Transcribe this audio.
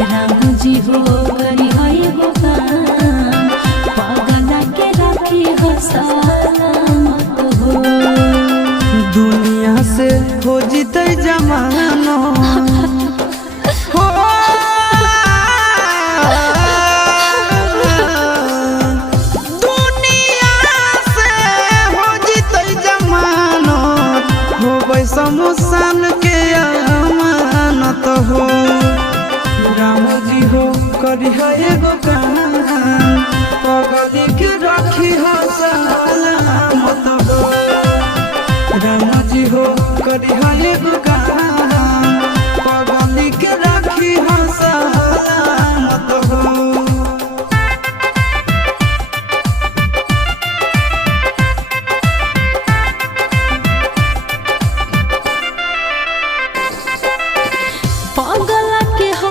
राम जी हो करी है एगो काम, पागला के रखी हो सलामत हो। दुनिया से हो जीते जमानो हो, दुनिया से हो जीते जमानो हो शमशान के अमानत हो। राम जी हो करी है एगो काम, पगली के रखी हो